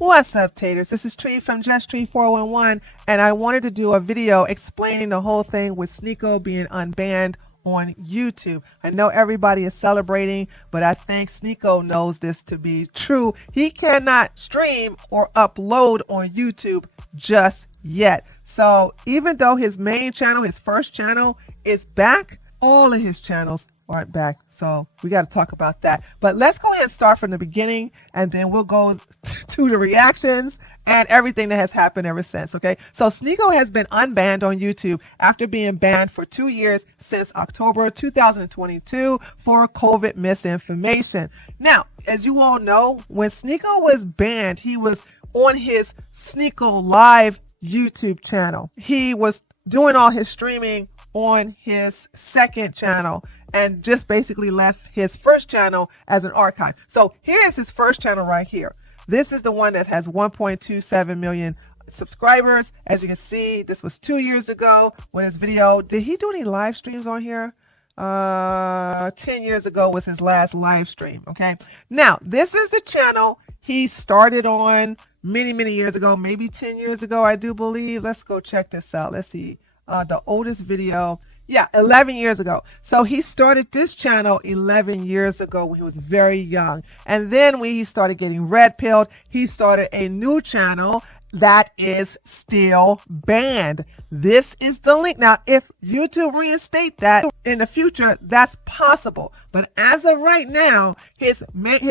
What's up, taters? This is Tree from Just Tree 411, and I wanted to do a video explaining the whole thing with Sneako being unbanned on YouTube. I know everybody is celebrating, but I think Sneako knows this to be true. He cannot stream or upload on YouTube just yet. So even though his main channel, his first channel, is back, all of his channels aren't back. So we got to talk about that. But let's go ahead and start from the beginning, and then we'll go to the reactions and everything that has happened ever since. Okay, so Sneako has been unbanned on YouTube after being banned for 2 years since October 2022 for COVID misinformation. Now, as you all know, when Sneako was banned, he was on his Sneako Live YouTube channel. He was doing all his streaming on his second channel and just basically left his first channel as an archive. So here is his first channel right here. This is the one that has 1.27 million subscribers. As you can see, this was 2 years ago when his video, did he do any live streams on here? 10 years ago was his last live stream. Okay, now this is the channel he started on many years ago, maybe 10 years ago, I do believe. Let's go check this out. Let's see. The oldest video, yeah, 11 years ago. So he started this channel 11 years ago when he was very young. And then when he started getting red pilled, he started a new channel that is still banned. This is the link. Now, if YouTube reinstate that in the future, that's possible. But as of right now, his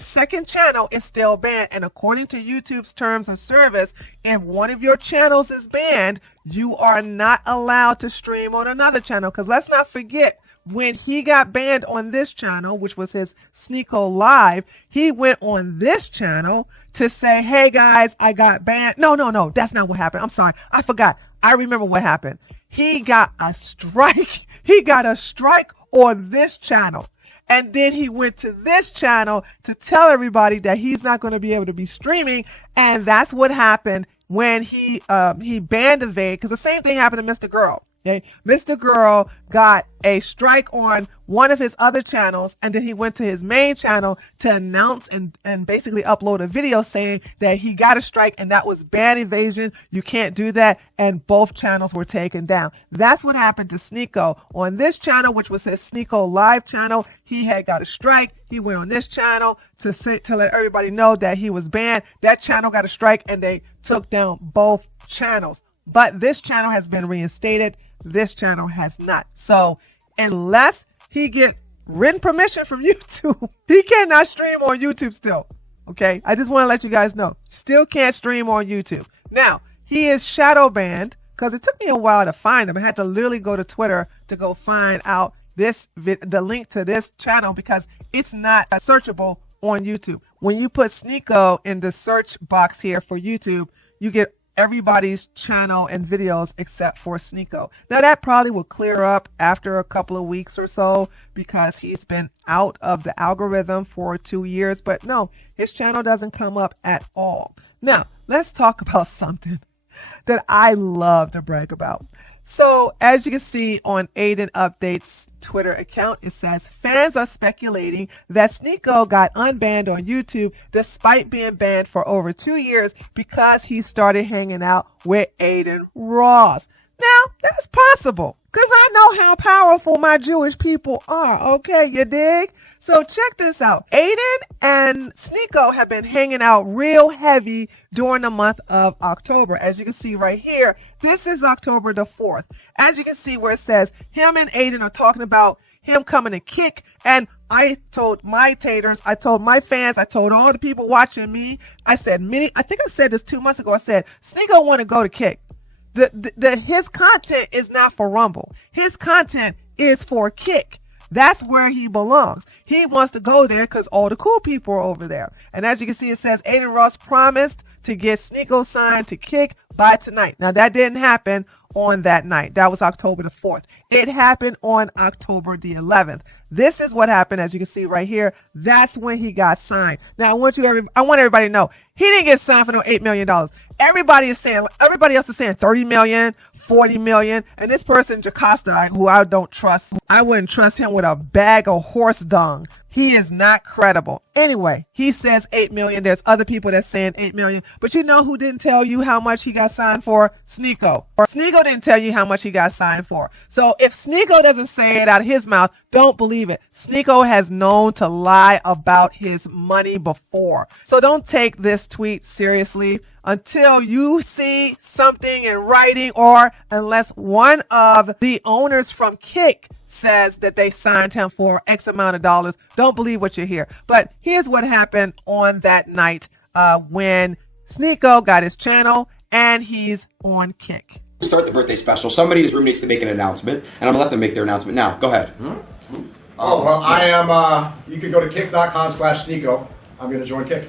second channel is still banned. And according to YouTube's terms of service, if one of your channels is banned, you are not allowed to stream on another channel. Because let's not forget, when he got banned on this channel, which was his Sneako Live, he went on this channel to say, hey guys, I got banned. No, that's not what happened. I'm sorry. I forgot. I remember what happened. He got a strike. He got a strike on this channel. And then he went to this channel to tell everybody that he's not going to be able to be streaming. And that's what happened when he banned Evade, because the same thing happened to Mr. Girl. Okay, Mr. Girl got a strike on one of his other channels, and then he went to his main channel to announce and basically upload a video saying that he got a strike and that was ban evasion. You can't do that, and both channels were taken down. That's what happened to Sneako. On this channel, which was his Sneako Live channel, he had got a strike. He went on this channel to let everybody know that he was banned. That channel got a strike, and they took down both channels. But this channel has been reinstated. This channel has not. So unless he gets written permission from YouTube, he cannot stream on YouTube still. Okay, I just want to let you guys know, still can't stream on YouTube. Now, he is shadow banned because it took me a while to find him. I had to literally go to Twitter to go find out the link to this channel because it's not searchable on YouTube. When you put Sneako in the search box here for YouTube, you get everybody's channel and videos except for Sneako. Now that probably will clear up after a couple of weeks or so because he's been out of the algorithm for 2 years, but no, his channel doesn't come up at all. Now let's talk about something that I love to brag about. So as you can see on Aiden Update's Twitter account, it says fans are speculating that Sneako got unbanned on YouTube despite being banned for over 2 years because he started hanging out with Aiden Ross. Now, that's possible because I know how powerful my Jewish people are. Okay, you dig? So check this out. Aiden and Sneako have been hanging out real heavy during the month of October. As you can see right here, this is October the 4th. As you can see where it says him and Aiden are talking about him coming to kick. And I told my taters, I told my fans, I told all the people watching me, I think I said this 2 months ago. I said, Sneako want to go to kick. His content is not for Rumble. His content is for Kick. That's where he belongs. He wants to go there because all the cool people are over there. And as you can see, it says Aiden Ross promised to get Sneako signed to Kick by tonight. Now that didn't happen on that night. That was October the 4th. It happened on October the 11th. This is what happened. As you can see right here, that's when he got signed. Now I want everybody to know he didn't get signed for no $8 million. Everybody else is saying 30 million, 40 million. And this person, Jacosta, who I don't trust, I wouldn't trust him with a bag of horse dung. He is not credible. Anyway, he says 8 million. There's other people that's saying 8 million. But you know who didn't tell you how much he got signed for? Sneako. Or Sneako didn't tell you how much he got signed for. So if Sneako doesn't say it out of his mouth, don't believe it. Sneako has known to lie about his money before. So don't take this tweet seriously until you see something in writing, or unless one of the owners from Kick says that they signed him for X amount of dollars. Don't believe what you hear. But here's what happened on that night when Sneako got his channel and he's on Kick. Start the birthday special. Somebody in this room needs to make an announcement, and I'm gonna let them make their announcement now. Go ahead. Oh, well, I am, you can go to kick.com/Sneako. I'm gonna join Kick.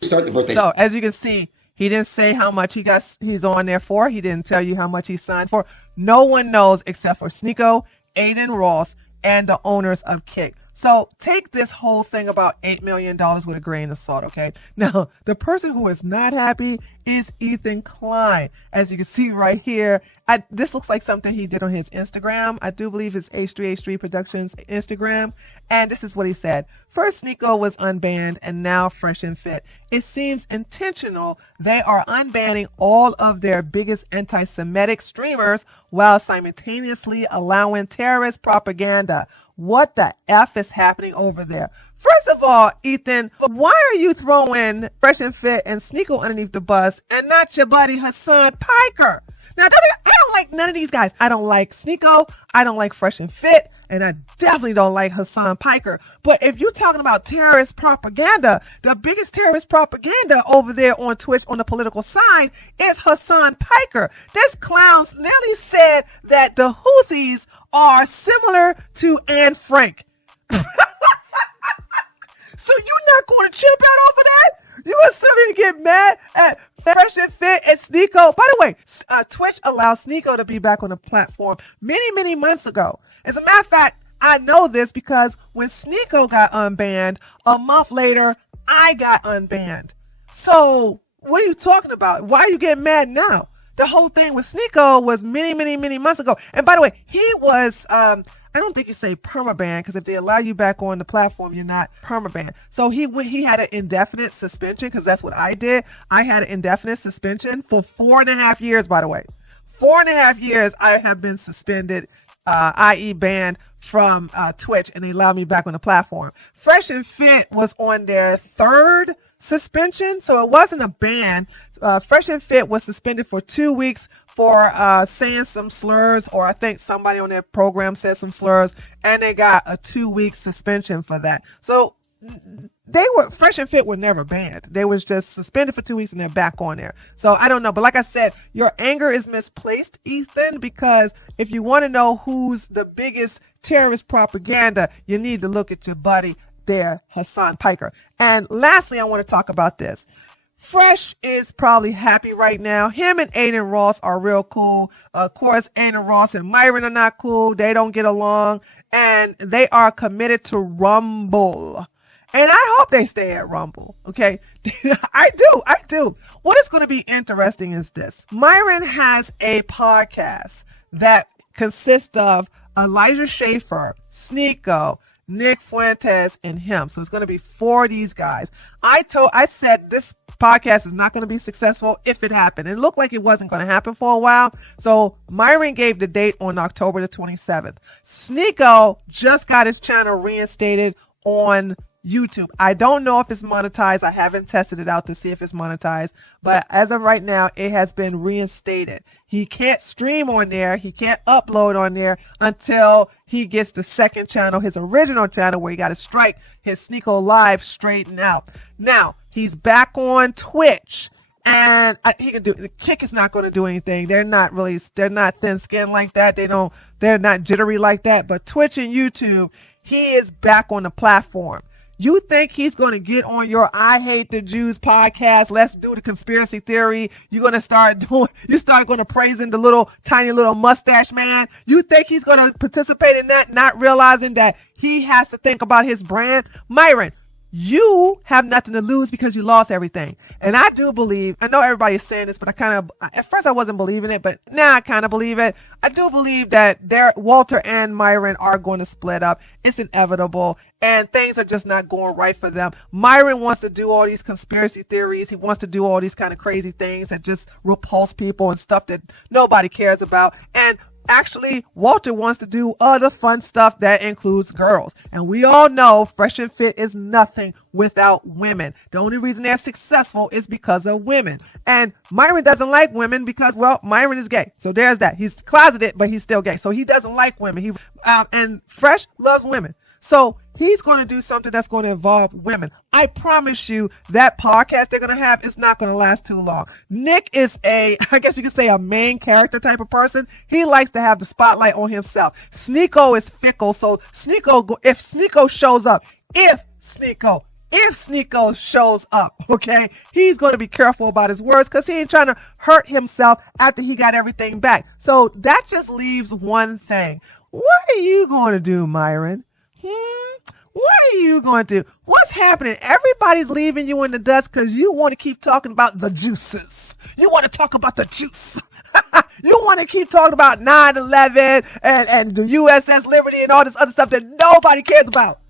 Start the birthday. So as you can see, he didn't say how much he's on there for. He didn't tell you how much he signed for. No one knows except for Sneako, Aiden Ross, and the owners of Kick. So take this whole thing about $8 million with a grain of salt, okay? Now, the person who is not happy is Ethan Klein. As you can see right here, this looks like something he did on his Instagram. I do believe it's H3H3 Productions Instagram. And this is what he said. First, Sneako was unbanned, and now Fresh and Fit. It seems intentional. They are unbanning all of their biggest anti-Semitic streamers while simultaneously allowing terrorist propaganda. What the F is happening over there? First of all, Ethan, why are you throwing Fresh and Fit and Sneako underneath the bus and not your buddy Hassan Piker? Now, I don't like none of these guys. I don't like Sneako. I don't like Fresh and Fit. And I definitely don't like Hassan Piker. But if you're talking about terrorist propaganda, the biggest terrorist propaganda over there on Twitch on the political side is Hassan Piker. This clown nearly said that the Houthis are similar to Anne Frank. So you're not going to chimp out over that? You gonna sit here and get mad at Fresh and Fit and Sneako? By the way, Twitch allowed Sneako to be back on the platform many months ago. As a matter of fact, I know this because when Sneako got unbanned, a month later, I got unbanned. So what are you talking about? Why are you getting mad now? The whole thing with Sneako was many months ago. And by the way, he was, I don't think you say permaban, because if they allow you back on the platform, you're not permaban. So he had an indefinite suspension, because that's what I did. I had an indefinite suspension for 4.5 years, by the way. 4.5 years I have been suspended, i.e. banned from Twitch, and they allowed me back on the platform. Fresh and Fit was on their third suspension, so it wasn't a ban. Fresh and Fit was suspended for 2 weeks for saying some slurs, or I think somebody on their program said some slurs, and they got a 2-week suspension for that. So Fresh and Fit were never banned. They was just suspended for 2 weeks and they're back on there. So I don't know. But like I said, your anger is misplaced, Ethan, because if you want to know who's the biggest terrorist propaganda, you need to look at your buddy there, Hassan Piker. And lastly, I want to talk about this. Fresh is probably happy right now. Him and Aiden Ross are real cool. Of course, Aiden Ross and Myron are not cool. They don't get along, and they are committed to Rumble. And I hope they stay at Rumble. Okay. I do. What is going to be interesting is this. Myron has a podcast that consists of Elijah Schaefer, Sneako, Nick Fuentes, and him. So it's going to be 4 of these guys. I said this podcast is not going to be successful if it happened. It looked like it wasn't going to happen for a while. So Myron gave the date on October the 27th. Sneako just got his channel reinstated on YouTube. I don't know if it's monetized. I haven't tested it out to see if it's monetized, but as of right now, it has been reinstated. He can't stream on there. He can't upload on there until he gets the second channel, his original channel, where he got to strike his Sneako Live straightened out. Now he's back on Twitch, and he can do. The Kick is not going to do anything. They're not thin-skinned like that. They're not jittery like that. But Twitch and YouTube, he is back on the platform. You think he's going to get on your I Hate the Jews podcast? Let's do the conspiracy theory. You're going to start praising the tiny little mustache man. You think he's going to participate in that, not realizing that he has to think about his brand? Myron, you have nothing to lose because you lost everything. And I do believe, I know everybody's saying this, but at first I wasn't believing it, but now I kind of believe it. I do believe that Walter and Myron are going to split up. It's inevitable. And things are just not going right for them. Myron wants to do all these conspiracy theories. He wants to do all these kind of crazy things that just repulse people and stuff that nobody cares about. And actually, Walter wants to do other fun stuff that includes girls. And we all know Fresh and Fit is nothing without women. The only reason they're successful is because of women. And Myron doesn't like women because, well, Myron is gay. So there's that. He's closeted, but he's still gay. So he doesn't like women. And Fresh loves women. So he's going to do something that's going to involve women. I promise you that podcast they're going to have is not going to last too long. Nick is I guess you could say a main character type of person. He likes to have the spotlight on himself. Sneako is fickle. So if Sneako shows up, okay, he's going to be careful about his words because he ain't trying to hurt himself after he got everything back. So that just leaves one thing. What are you going to do, Myron? What are you going to do? What's happening? Everybody's leaving you in the dust because you want to keep talking about the juices. You want to talk about the juice. You want to keep talking about 9/11 and the USS Liberty and all this other stuff that nobody cares about.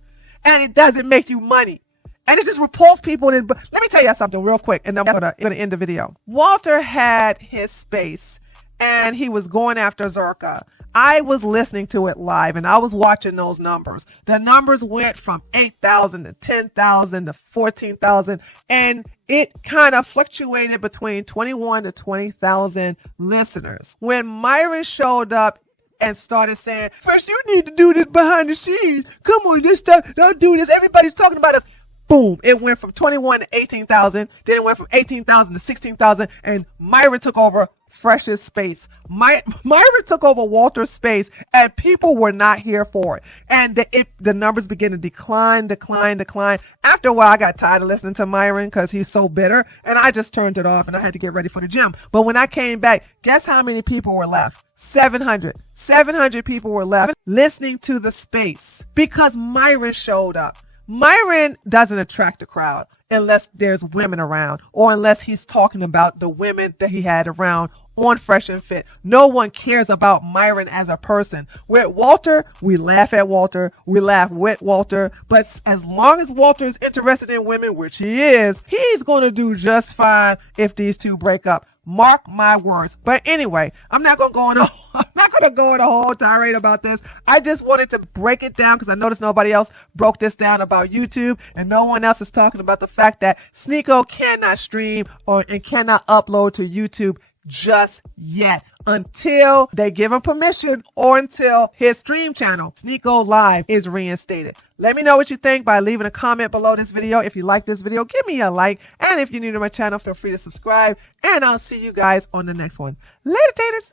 And it doesn't make you money. And it just repulses people. Let me tell you something real quick, and I'm going to end the video. Walter had his space, and he was going after Zerka. I was listening to it live and I was watching those numbers. The numbers went from 8,000 to 10,000 to 14,000, and it kind of fluctuated between 21 to 20,000 listeners. When Myron showed up and started saying, "First, you need to do this behind the scenes. Come on, don't do this. Everybody's talking about us." Boom, it went from 21 to 18,000. Then it went from 18,000 to 16,000, and Myron took over Fresh's space. Myron took over Walter's space, and people were not here for it. And the numbers began to decline. After a while, I got tired of listening to Myron because he's so bitter, and I just turned it off, and I had to get ready for the gym. But when I came back, guess how many people were left? 700. 700 people were left listening to the space because Myron showed up. Myron doesn't attract a crowd unless there's women around or unless he's talking about the women that he had around on Fresh and Fit. No one cares about Myron as a person. With Walter, we laugh at Walter, we laugh with Walter, but as long as Walter is interested in women, which he is, he's going to do just fine if these two break up. Mark my words. But anyway, I'm not going to go on a whole tirade about this. I just wanted to break it down because I noticed nobody else broke this down about YouTube, and no one else is talking about the fact that Sneako cannot stream and cannot upload to YouTube just yet until they give him permission or until his stream channel, Sneako Live, is reinstated. Let me know what you think by leaving a comment below this video. If you like this video, give me a like. And if you're new to my channel, feel free to subscribe. And I'll see you guys on the next one. Later, taters.